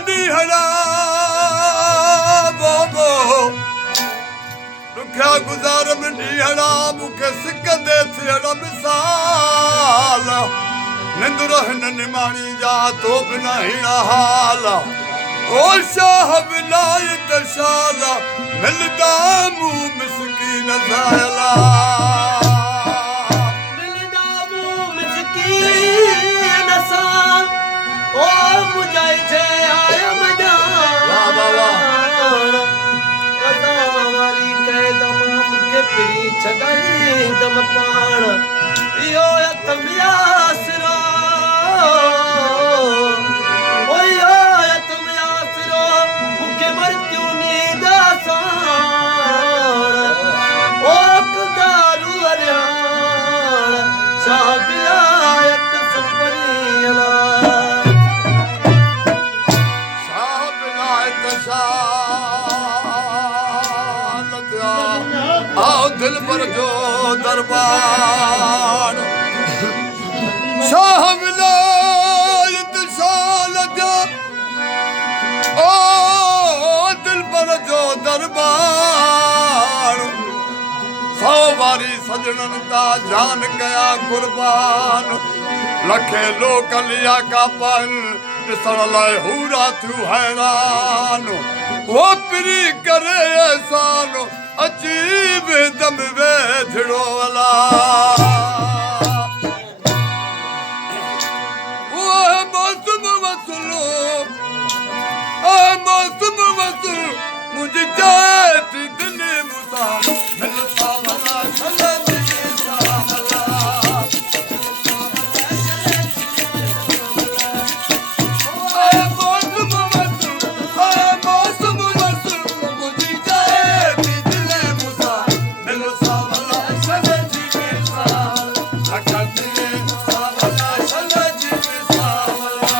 मंडी हड़ा बोबो दुखिया गुज़ार मंडी हड़ा मूंखे सिक दे थियण मिसाल निंदुर हिन निमाणी जा तो बिना हिड़ा हाल ओ शाह विलायत शाल मिलदा मूं मिसकीन ज़ायला मिलदा मूं मिसकीन सां ओ मुझाई जे आया मजान कदा वारी कैद मूंखे पिरी छॾाई दम पाण इहो अथम यासिरो ओ इहो अथम यासिरो मूंखे मृत्यु नींद साण ओ कदारू हरियाण शाह विलायत सुपरीला शाह विलायत शाल आओ दिल पर जो दरबार शाह विलायत शाल ओ दिल पर जो दरबार सौ बारी सजणन ता जान कया कुर्बान लखे लोक लिया का पन ॾिसण लाइ हूरा थियूं हैरान वो पिरी करे एहसान अची वेदम वेझड़ो अला ओए मौसम वसुलो ओए मौसम वसुल मुझे जाए थी दिल मुसा मिलता वाला चले मिलता वाला ओए मौसम वसुल मुझे जाए थी दिल मुसा मिलता वाला चले मिलता वाला दिल वाला चले मिलता वाला